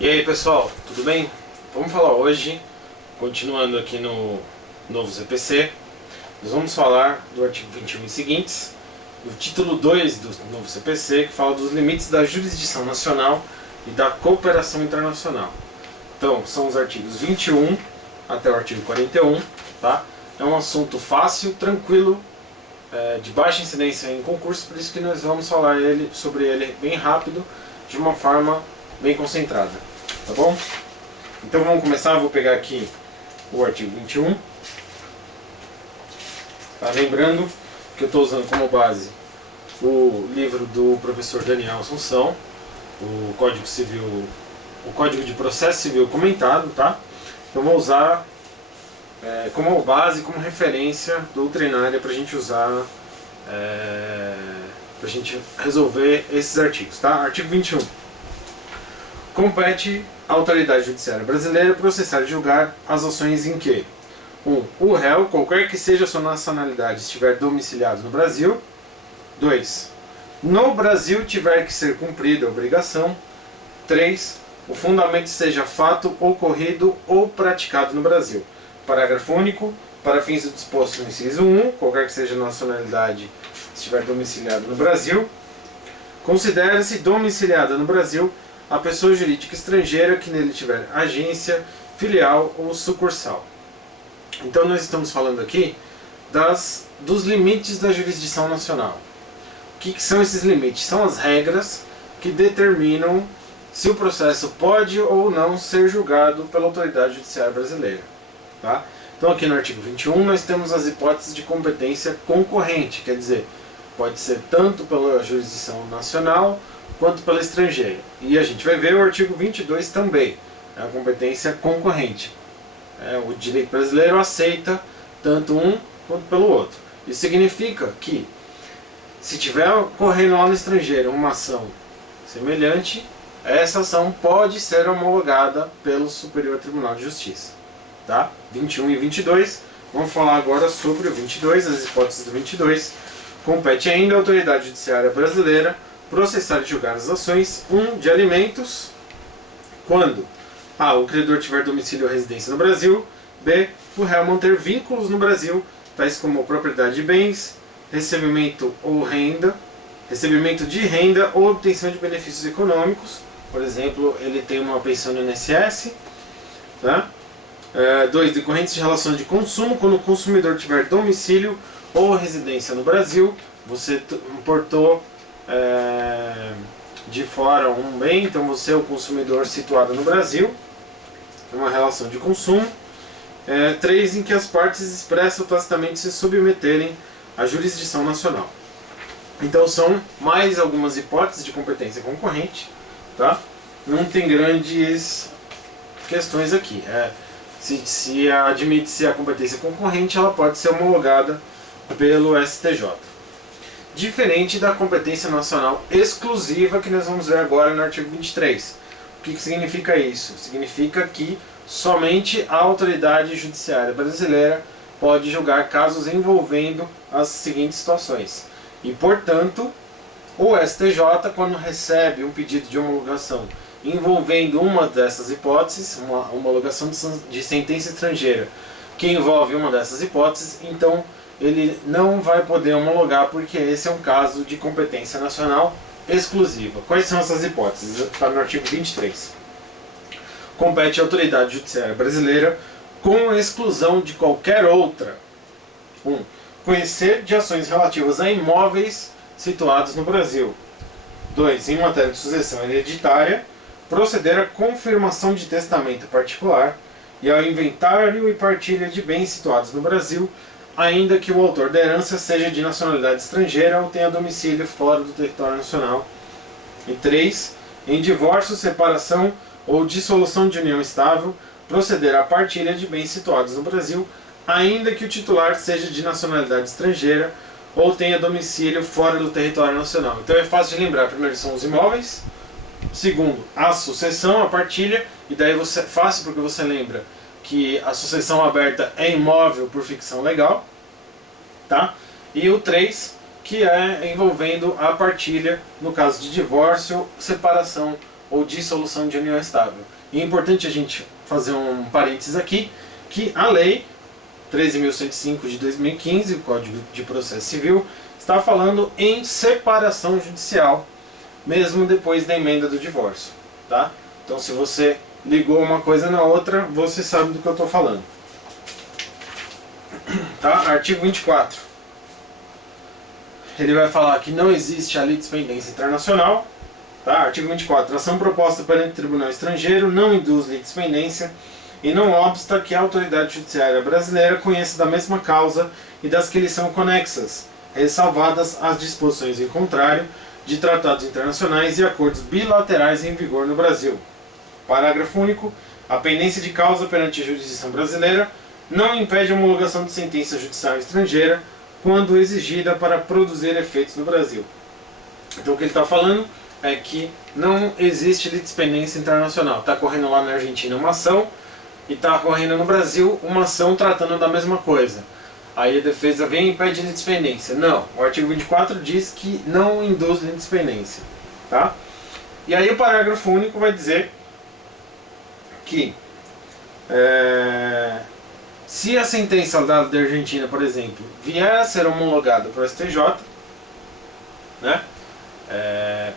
E aí pessoal, tudo bem? Vamos falar hoje, continuando aqui no novo CPC, nós vamos falar do artigo 21 e seguintes, do título 2 do novo CPC, que fala dos limites da jurisdição nacional e da cooperação internacional. Então, são os artigos 21 até o artigo 41, tá? É um assunto fácil, tranquilo, de baixa incidência em concurso, por isso que nós vamos falar sobre ele bem rápido, de uma forma bem concentrada, tá bom? Então vamos começar, eu vou pegar aqui o artigo 21, tá? Lembrando que eu estou usando como base o livro do professor Daniel Assunção, o Código Civil, o Código de Processo Civil comentado, tá? Eu vou usar como base, como referência doutrinária para a gente usar, para a gente resolver esses artigos, tá? Artigo 21. Compete à autoridade judiciária brasileira processar e julgar as ações em que 1. O réu, qualquer que seja a sua nacionalidade, estiver domiciliado no Brasil. 2. No Brasil tiver que ser cumprida a obrigação. 3. O fundamento seja fato ocorrido ou praticado no Brasil. Parágrafo único. Para fins do disposto no inciso 1, qualquer que seja a nacionalidade estiver domiciliado no Brasil, considera-se domiciliada no Brasil a pessoa jurídica estrangeira que nele tiver agência, filial ou sucursal. Então nós estamos falando aqui dos limites da jurisdição nacional. O que são esses limites? São as regras que determinam se o processo pode ou não ser julgado pela autoridade judiciária brasileira. Tá? Então aqui no artigo 21 nós temos as hipóteses de competência concorrente, quer dizer, pode ser tanto pela jurisdição nacional quanto pela estrangeira. E a gente vai ver o artigo 22 também, é a competência concorrente. O direito brasileiro aceita tanto um quanto pelo outro. Isso significa que, se tiver ocorrendo lá no estrangeiro uma ação semelhante, essa ação pode ser homologada pelo Superior Tribunal de Justiça. Tá? 21 e 22, vamos falar agora sobre o 22, as hipóteses do 22. Compete ainda à autoridade judiciária brasileira processar e julgar as ações 1. De alimentos, quando A. O credor tiver domicílio ou residência no Brasil. B. O réu manter vínculos no Brasil, tais como propriedade de bens, recebimento de renda ou obtenção de benefícios econômicos. Por exemplo, ele tem uma pensão no INSS. Tá? 2. Decorrentes de relações de consumo, quando o consumidor tiver domicílio ou residência no Brasil. Você importou de fora um bem, então você é o consumidor situado no Brasil. É uma relação de consumo. 3. Em que as partes expressam tacitamente se submeterem à jurisdição nacional. Então são mais algumas hipóteses de competência concorrente, tá? Não tem grandes questões aqui. Se admite-se a competência concorrente, ela pode ser homologada pelo STJ. Diferente da competência nacional exclusiva que nós vamos ver agora no artigo 23. O que significa isso? Significa que somente a autoridade judiciária brasileira pode julgar casos envolvendo as seguintes situações. E, portanto, o STJ, quando recebe um pedido de homologação envolvendo uma dessas hipóteses, uma homologação de sentença estrangeira que envolve uma dessas hipóteses, então ele não vai poder homologar, porque esse é um caso de competência nacional exclusiva. Quais são essas hipóteses? Está no artigo 23. Compete à autoridade judiciária brasileira, com exclusão de qualquer outra. 1. Conhecer de ações relativas a imóveis situados no Brasil. 2. Em matéria de sucessão hereditária, proceder à confirmação de testamento particular e ao inventário e partilha de bens situados no Brasil, ainda que o autor da herança seja de nacionalidade estrangeira ou tenha domicílio fora do território nacional. E 3. Em divórcio, separação ou dissolução de união estável, proceder à partilha de bens situados no Brasil, ainda que o titular seja de nacionalidade estrangeira ou tenha domicílio fora do território nacional. Então é fácil de lembrar. Primeiro são os imóveis, segundo a sucessão, a partilha, e daí fácil porque você lembra que a sucessão aberta é imóvel por ficção legal, tá? E o 3, que é envolvendo a partilha no caso de divórcio, separação ou dissolução de união estável. E é importante a gente fazer um parênteses aqui, que a lei 13.105 de 2015, o Código de Processo Civil, está falando em separação judicial, mesmo depois da emenda do divórcio. Tá? Então, se você ligou uma coisa na outra, você sabe do que eu estou falando. Tá? Artigo 24. Ele vai falar que não existe a litispendência internacional. Tá? Artigo 24. Ação proposta perante tribunal estrangeiro não induz litispendência e não obsta que a autoridade judiciária brasileira conheça da mesma causa e das que lhe são conexas, ressalvadas as disposições em contrário de tratados internacionais e acordos bilaterais em vigor no Brasil. Parágrafo único. A pendência de causa perante a jurisdição brasileira não impede a homologação de sentença judicial estrangeira quando exigida para produzir efeitos no Brasil. Então o que ele está falando é que não existe litispendência internacional. Está correndo lá na Argentina uma ação e está correndo no Brasil uma ação tratando da mesma coisa. Aí a defesa vem e impede litispendência. Não, o artigo 24 diz que não induz litispendência. Tá? E aí o parágrafo único vai dizer que se a sentença da Argentina, por exemplo, vier a ser homologada para o STJ, né,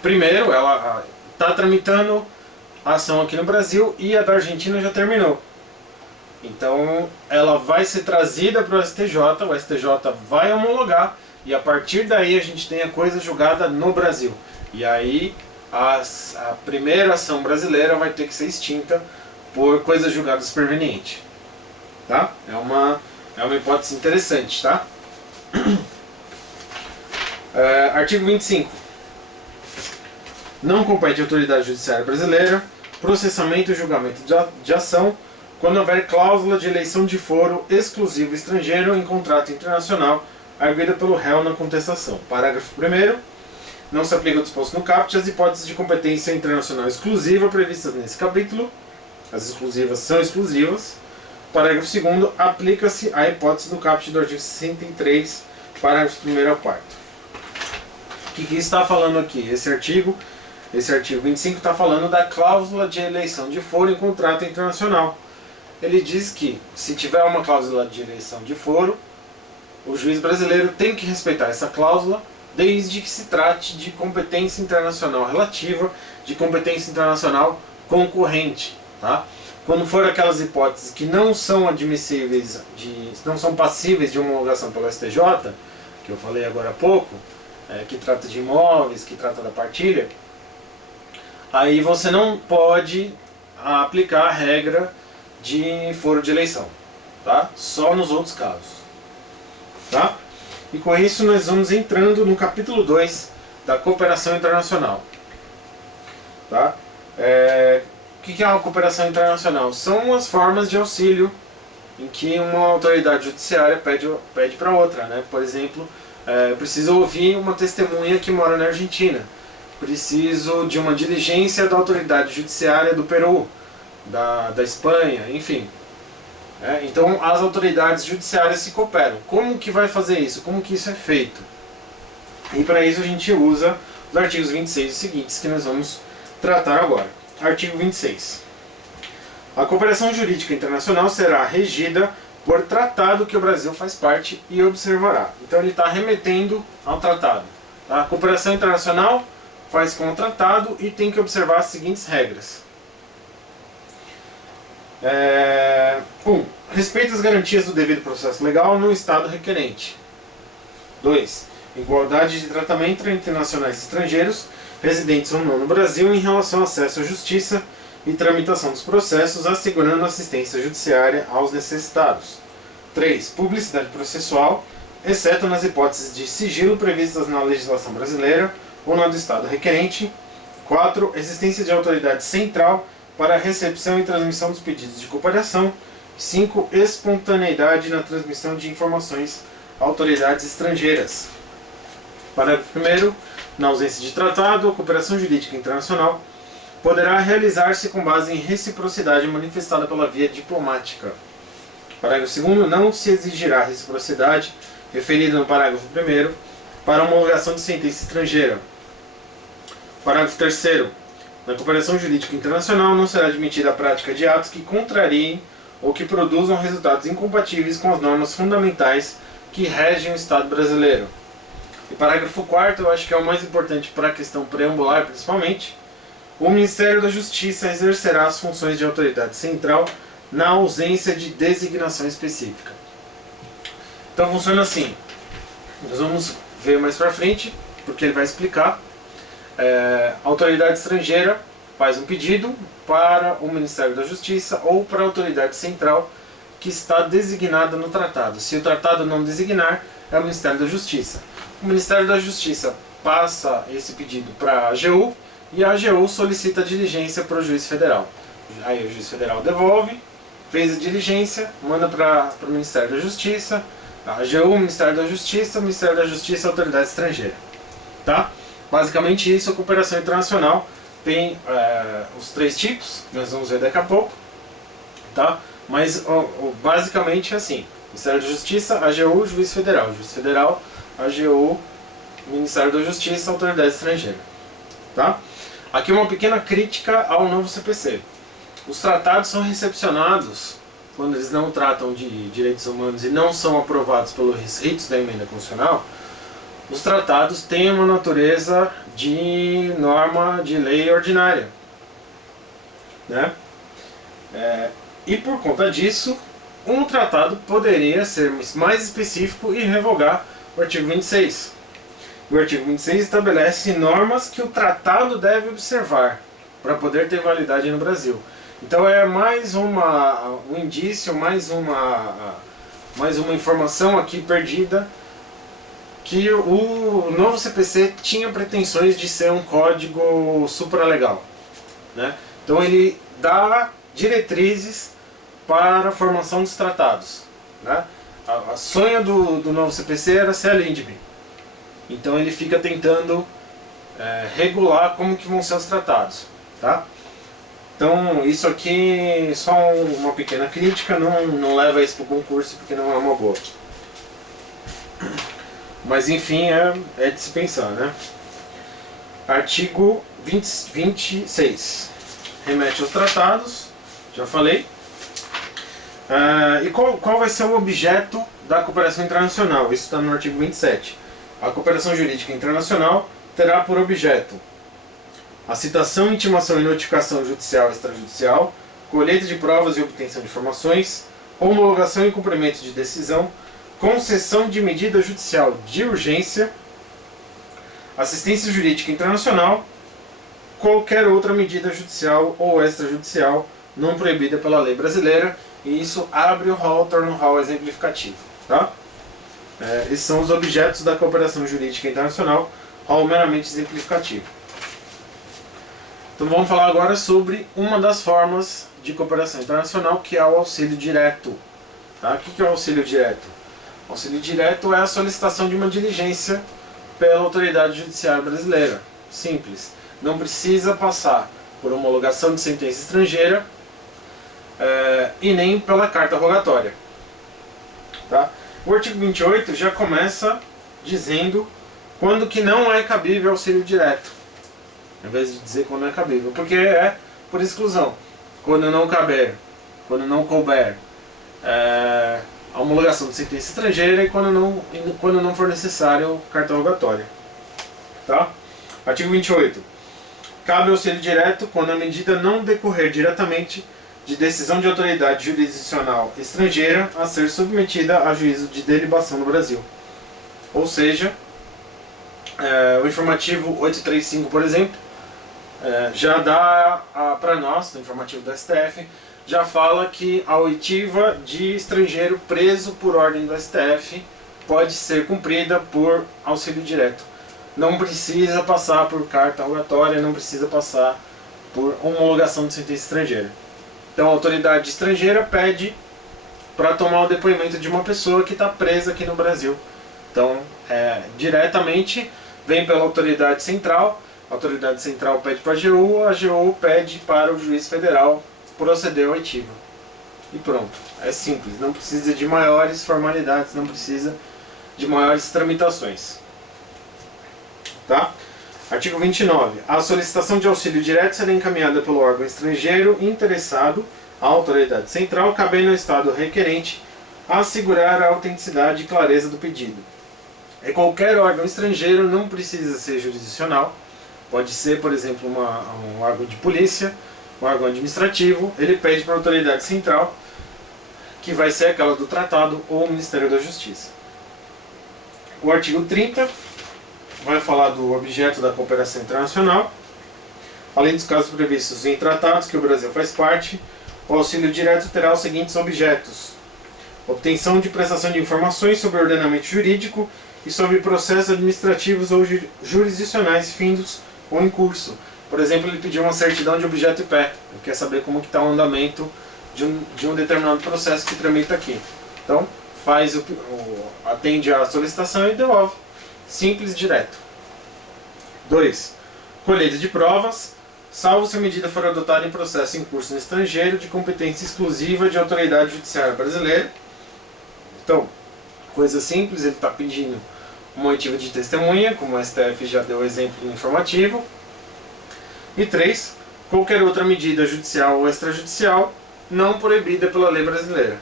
primeiro ela está tramitando a ação aqui no Brasil e a da Argentina já terminou. Então ela vai ser trazida para o STJ vai homologar e a partir daí a gente tem a coisa julgada no Brasil. E aí a primeira ação brasileira vai ter que ser extinta por coisa julgada superveniente. Tá? É uma hipótese interessante, tá? Artigo 25. Não compete à autoridade judiciária brasileira processamento e julgamento de ação quando houver cláusula de eleição de foro exclusivo estrangeiro em contrato internacional arguida pelo réu na contestação. Parágrafo 1º. Não se aplica o disposto no caput às hipóteses de competência internacional exclusiva previstas nesse capítulo. As exclusivas são exclusivas. Parágrafo 2º. Aplica-se a hipótese do caput do artigo 63, parágrafo 1º ao 4º. O que está falando aqui? Esse artigo 25 está falando da cláusula de eleição de foro em contrato internacional. Ele diz que, se tiver uma cláusula de eleição de foro, o juiz brasileiro tem que respeitar essa cláusula, desde que se trate de competência internacional relativa, de competência internacional concorrente. Tá? Quando for aquelas hipóteses que não são admissíveis, não são passíveis de homologação pelo STJ, que eu falei agora há pouco, que trata de imóveis, que trata da partilha, aí você não pode aplicar a regra de foro de eleição, tá? Só nos outros casos. Tá? E com isso nós vamos entrando no capítulo 2 da cooperação internacional. Tá? O que é uma cooperação internacional? São as formas de auxílio em que uma autoridade judiciária pede para outra. Né? Por exemplo, preciso ouvir uma testemunha que mora na Argentina. Preciso de uma diligência da autoridade judiciária do Peru, da Espanha, enfim. Então as autoridades judiciárias se cooperam. Como que vai fazer isso? Como que isso é feito? E para isso a gente usa os artigos 26 e seguintes que nós vamos tratar agora. Artigo 26. A cooperação jurídica internacional será regida por tratado que o Brasil faz parte e observará. Então ele está remetendo ao tratado. Tá? A cooperação internacional faz com o tratado e tem que observar as seguintes regras. 1. Respeita as garantias do devido processo legal no Estado requerente. 2. Igualdade de tratamento entre nacionais e estrangeiros, residentes ou não no Brasil, em relação ao acesso à justiça e tramitação dos processos, assegurando assistência judiciária aos necessitados. 3. Publicidade processual, exceto nas hipóteses de sigilo previstas na legislação brasileira ou na do Estado requerente. 4. Existência de autoridade central para a recepção e transmissão dos pedidos de cooperação. 5. Espontaneidade na transmissão de informações a autoridades estrangeiras. Parágrafo 1º. Na ausência de tratado, a cooperação jurídica internacional poderá realizar-se com base em reciprocidade manifestada pela via diplomática. Parágrafo 2º. Não se exigirá reciprocidade, referida no parágrafo 1º, para homologação de sentença estrangeira. Parágrafo 3º. Na cooperação jurídica internacional não será admitida a prática de atos que contrariem ou que produzam resultados incompatíveis com as normas fundamentais que regem o Estado brasileiro. E parágrafo 4º, eu acho que é o mais importante para a questão preambular, principalmente. O Ministério da Justiça exercerá as funções de autoridade central na ausência de designação específica. Então funciona assim. Nós vamos ver mais para frente, porque ele vai explicar. A autoridade estrangeira faz um pedido para o Ministério da Justiça ou para a autoridade central que está designada no tratado. Se o tratado não designar, é o Ministério da Justiça. O Ministério da Justiça passa esse pedido para a AGU e a AGU solicita a diligência para o juiz federal. Aí o juiz federal devolve, fez a diligência, manda para o Ministério da Justiça, a AGU, Ministério da Justiça, o Ministério da Justiça e a autoridade estrangeira. Tá? Basicamente isso, a cooperação internacional tem os 3 tipos, nós vamos ver daqui a pouco, tá? Mas basicamente é assim: Ministério da Justiça, AGU, Juiz Federal, AGU, Ministério da Justiça, Autoridade Estrangeira, tá? Aqui uma pequena crítica ao novo CPC. Os tratados são recepcionados quando eles não tratam de direitos humanos e não são aprovados pelos ritos da emenda constitucional. Os tratados têm uma natureza de norma de lei ordinária, né? E por conta disso, um tratado poderia ser mais específico e revogar o artigo 26. O artigo 26 estabelece normas que o tratado deve observar para poder ter validade no Brasil. Então é mais um indício, mais uma informação aqui perdida, que o novo CPC tinha pretensões de ser um código supralegal, né? Então ele dá diretrizes para a formação dos tratados, né? A sonha do novo CPC era ser a LINDB. Então ele fica tentando regular como que vão ser os tratados, tá? Então isso aqui é só uma pequena crítica, não leva isso para o concurso porque não é uma boa. Mas enfim, é de se pensar, né? Artigo 26. Remete aos tratados, já falei. E qual vai ser o objeto da cooperação internacional? Isso está no artigo 27. A cooperação jurídica internacional terá por objeto a citação, intimação e notificação judicial e extrajudicial, colheita de provas e obtenção de informações, homologação e cumprimento de decisão, concessão de medida judicial de urgência, assistência jurídica internacional, qualquer outra medida judicial ou extrajudicial não proibida pela lei brasileira, e isso abre o rol, torna o rol exemplificativo, tá? Esses são os objetos da cooperação jurídica internacional, rol meramente exemplificativo. Então vamos falar agora sobre uma das formas de cooperação internacional, que é o auxílio direto. Tá? O que é o auxílio direto? O auxílio direto é a solicitação de uma diligência pela autoridade judiciária brasileira. Simples. Não precisa passar por homologação de sentença estrangeira e nem pela carta rogatória. Tá? O artigo 28 já começa dizendo quando que não é cabível auxílio direto, ao invés de dizer quando é cabível, porque é por exclusão. Quando não couber a homologação de sentença estrangeira e quando não for necessário carta rogatória. Tá? Artigo 28. Cabe auxílio direto quando a medida não decorrer diretamente de decisão de autoridade jurisdicional estrangeira a ser submetida a juízo de delibação no Brasil. Ou seja, o informativo 835, por exemplo, já dá para nós, no informativo do STF, já fala que a oitiva de estrangeiro preso por ordem do STF pode ser cumprida por auxílio direto. Não precisa passar por carta rogatória, não precisa passar por homologação de sentença estrangeira. Então a autoridade estrangeira pede para tomar o depoimento de uma pessoa que está presa aqui no Brasil. Então, diretamente vem pela autoridade central, a autoridade central pede para a AGU pede para o juiz federal proceder à oitiva. E pronto, é simples, não precisa de maiores formalidades, não precisa de maiores tramitações. Tá? Artigo 29. A solicitação de auxílio direto será encaminhada pelo órgão estrangeiro interessado à autoridade central, cabendo ao Estado requerente assegurar a autenticidade e clareza do pedido. É qualquer órgão estrangeiro, não precisa ser jurisdicional. Pode ser, por exemplo, um órgão de polícia, um órgão administrativo. Ele pede para a autoridade central, que vai ser aquela do tratado ou o Ministério da Justiça. O artigo 30 vai falar do objeto da cooperação internacional. Além dos casos previstos em tratados que o Brasil faz parte, o auxílio direto terá os seguintes objetos: obtenção de prestação de informações sobre ordenamento jurídico e sobre processos administrativos ou jurisdicionais findos ou em curso. Por exemplo, ele pediu uma certidão de objeto e pé. Ele quer saber como está o andamento de um determinado processo que tramita aqui. Então, atende à solicitação e devolve. Simples, direto. 2. Colheita de provas, salvo se a medida for adotada em processo em curso no estrangeiro de competência exclusiva de autoridade judiciária brasileira. Então, coisa simples, ele está pedindo uma oitiva de testemunha, como o STF já deu exemplo no informativo. E 3. Qualquer outra medida judicial ou extrajudicial não proibida pela lei brasileira.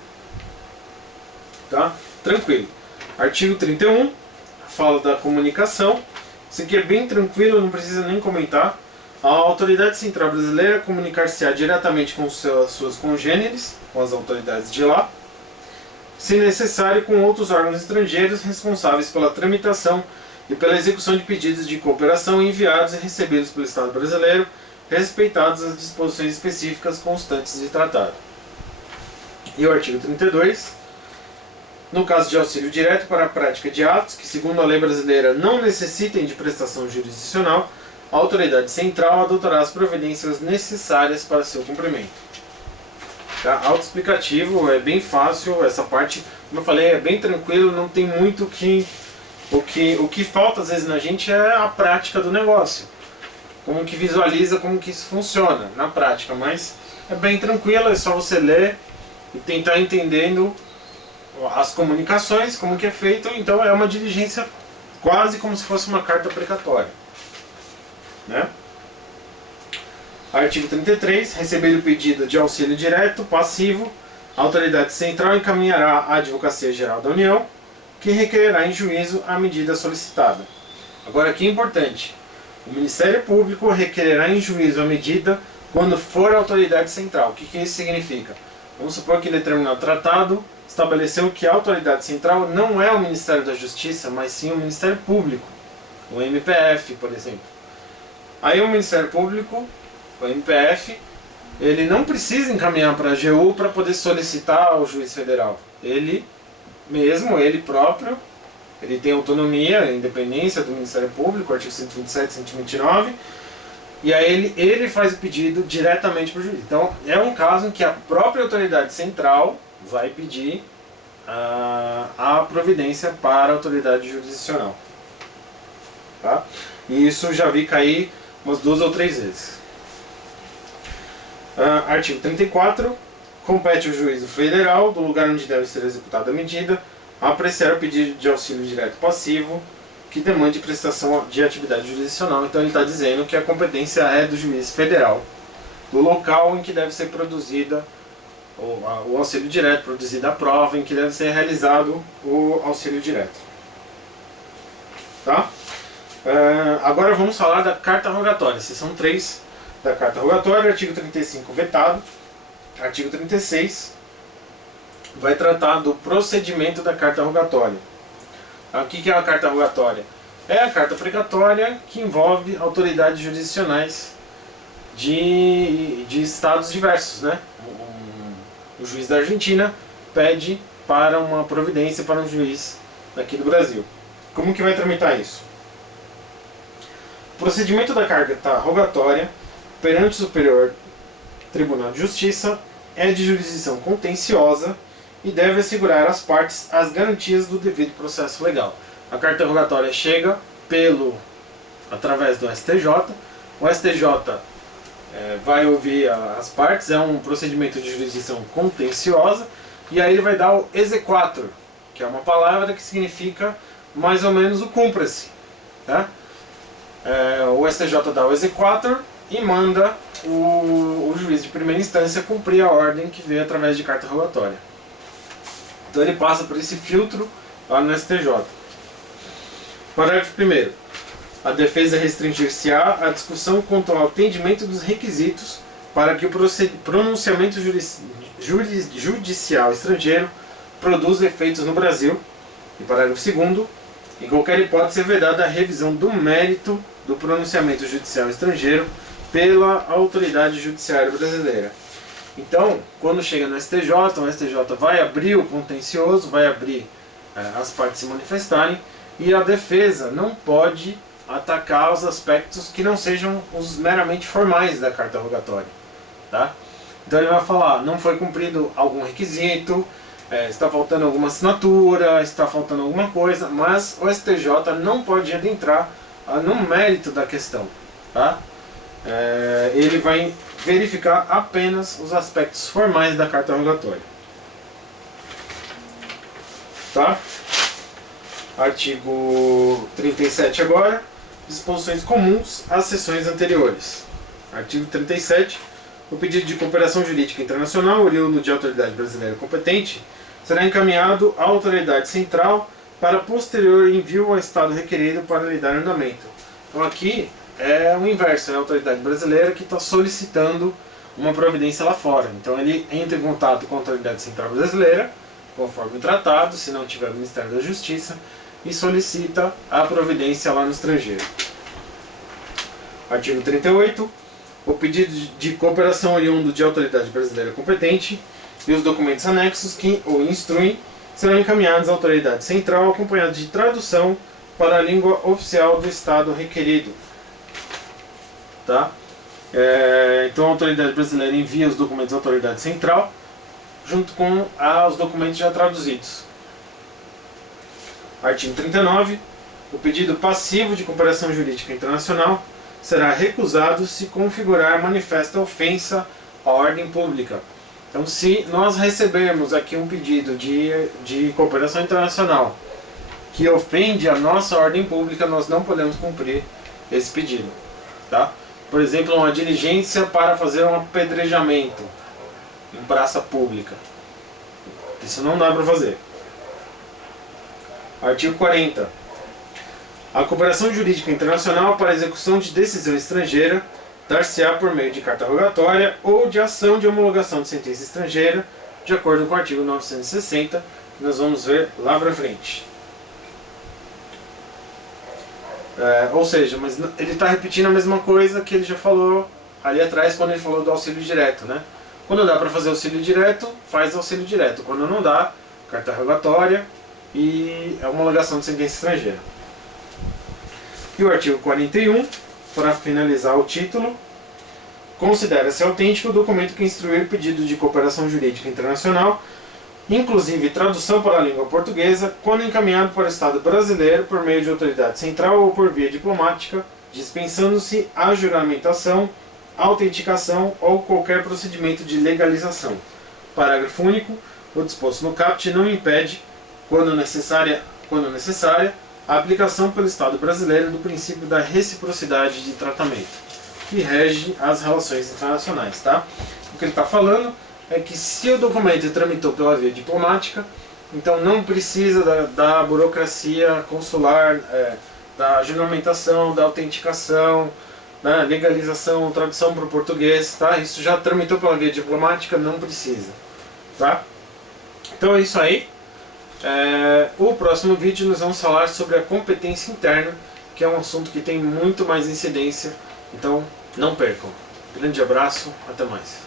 Tá? Tranquilo. Artigo 31. Fala da comunicação. Isso aqui é bem tranquilo, não precisa nem comentar. A autoridade central brasileira comunicar-se-á diretamente com suas congêneres, com as autoridades de lá, se necessário com outros órgãos estrangeiros responsáveis pela tramitação e pela execução de pedidos de cooperação enviados e recebidos pelo Estado brasileiro, respeitadas as disposições específicas constantes de tratado. E o artigo 32. No caso de auxílio direto para a prática de atos que, segundo a lei brasileira, não necessitem de prestação jurisdicional, a autoridade central adotará as providências necessárias para seu cumprimento. Tá? Autoexplicativo, é bem fácil, essa parte, como eu falei, é bem tranquilo, não tem muito o que falta às vezes na gente é a prática do negócio. Como que visualiza como que isso funciona na prática, mas é bem tranquilo, é só você ler e tentar entendendo as comunicações, como que é feito. Então é uma diligência quase como se fosse uma carta precatória, né? Artigo 33. Receber o pedido de auxílio direto passivo, a autoridade central encaminhará à Advocacia Geral da União, que requererá em juízo a medida solicitada. Agora aqui é importante: o Ministério Público requererá em juízo a medida quando for a autoridade central. O que isso significa? Vamos supor que determinado tratado estabeleceu que a autoridade central não é o Ministério da Justiça, mas sim o Ministério Público, o MPF, por exemplo. Aí o Ministério Público, o MPF, ele não precisa encaminhar para a AGU para poder solicitar ao juiz federal. Ele próprio, ele tem autonomia, independência do Ministério Público, artigo 127, 129, e aí ele faz o pedido diretamente para o juiz. Então é um caso em que a própria autoridade central vai pedir a providência para a autoridade jurisdicional. Tá? E isso já vi cair umas 2 ou 3 vezes. Artigo 34. Compete ao juízo federal, do lugar onde deve ser executada a medida, apreciar o pedido de auxílio direto passivo que demande prestação de atividade jurisdicional. Então ele está dizendo que a competência é do juiz federal, do local em que deve ser produzida o auxílio direto, produzida a prova em que deve ser realizado o auxílio direto. Tá? Agora vamos falar da carta rogatória, seção 3 da carta rogatória. Artigo 35 vetado. Artigo 36 vai tratar do procedimento da carta rogatória. O que é a carta rogatória? É a carta precatória que envolve autoridades jurisdicionais de estados diversos, né? O juiz da Argentina pede para uma providência para um juiz daqui do Brasil. Como que vai tramitar isso? O procedimento da carta rogatória perante o Superior Tribunal de Justiça é de jurisdição contenciosa e deve assegurar às partes as garantias do devido processo legal. A carta rogatória chega através do STJ. O STJ vai ouvir as partes, é um procedimento de jurisdição contenciosa, e aí ele vai dar o exequatur, que é uma palavra que significa mais ou menos o cumpra-se. Tá? o STJ dá o exequatur e manda o juiz de primeira instância cumprir a ordem que veio através de carta rogatória. Então ele passa por esse filtro lá no STJ. Parágrafo 1º. A defesa restringir-se-á à discussão quanto ao atendimento dos requisitos para que o pronunciamento judicial estrangeiro produza efeitos no Brasil. E parágrafo 2º. Em qualquer hipótese é vedada a revisão do mérito do pronunciamento judicial estrangeiro pela autoridade judiciária brasileira. Então, quando chega no STJ, o STJ vai abrir o contencioso, vai abrir as partes se manifestarem, e a defesa não pode atacar os aspectos que não sejam os meramente formais da carta rogatória. Tá? Então ele vai falar, não foi cumprido algum requisito, está faltando alguma assinatura, está faltando alguma coisa, mas o STJ não pode adentrar no mérito da questão. Tá? Ele vai verificar apenas os aspectos formais da carta rogatória. Tá? Artigo 37 agora, disposições comuns às seções anteriores. Artigo 37. O pedido de cooperação jurídica internacional, oriundo de autoridade brasileira competente, será encaminhado à autoridade central para posterior envio ao Estado requerido para lhe dar andamento. Então aqui é o inverso, é a autoridade brasileira que está solicitando uma providência lá fora. Então ele entra em contato com a autoridade central brasileira, conforme o tratado, se não tiver o Ministério da Justiça, e solicita a providência lá no estrangeiro. Artigo 38. O pedido de cooperação oriundo de autoridade brasileira competente e os documentos anexos que o instruem serão encaminhados à autoridade central acompanhados de tradução para a língua oficial do Estado requerido. Tá? Então a autoridade brasileira envia os documentos à autoridade central junto com os documentos já traduzidos. Artigo 39. O pedido passivo de cooperação jurídica internacional será recusado se configurar manifesta ofensa à ordem pública. Então, se nós recebermos aqui um pedido de cooperação internacional que ofende a nossa ordem pública, nós não podemos cumprir esse pedido. Tá? Por exemplo, uma diligência para fazer um apedrejamento em praça pública. Isso não dá para fazer. Artigo 40. A cooperação jurídica internacional para execução de decisão estrangeira dar-se-á por meio de carta rogatória ou de ação de homologação de sentença estrangeira, de acordo com o artigo 960, que nós vamos ver lá para frente. Ou seja, mas ele está repetindo a mesma coisa que ele já falou ali atrás quando ele falou do auxílio direto, né? Quando dá para fazer auxílio direto, faz auxílio direto. Quando não dá, carta rogatória e a homologação de sentença estrangeira. E o artigo 41, para finalizar o título, considera-se autêntico o documento que instruir pedido de cooperação jurídica internacional, inclusive tradução para a língua portuguesa, quando encaminhado para o Estado brasileiro por meio de autoridade central ou por via diplomática, dispensando-se a juramentação, autenticação ou qualquer procedimento de legalização. Parágrafo único. O disposto no caput não impede, quando necessária, a aplicação pelo Estado brasileiro do princípio da reciprocidade de tratamento, que rege as relações internacionais. Tá? O que ele está falando é que se o documento tramitou pela via diplomática, então não precisa da burocracia consular, da juramentação, da autenticação, da legalização, tradução para o português. Tá? Isso já tramitou pela via diplomática, não precisa. Tá? Então é isso aí. O próximo vídeo nós vamos falar sobre a competência interna, que é um assunto que tem muito mais incidência, então não percam. Grande abraço, até mais.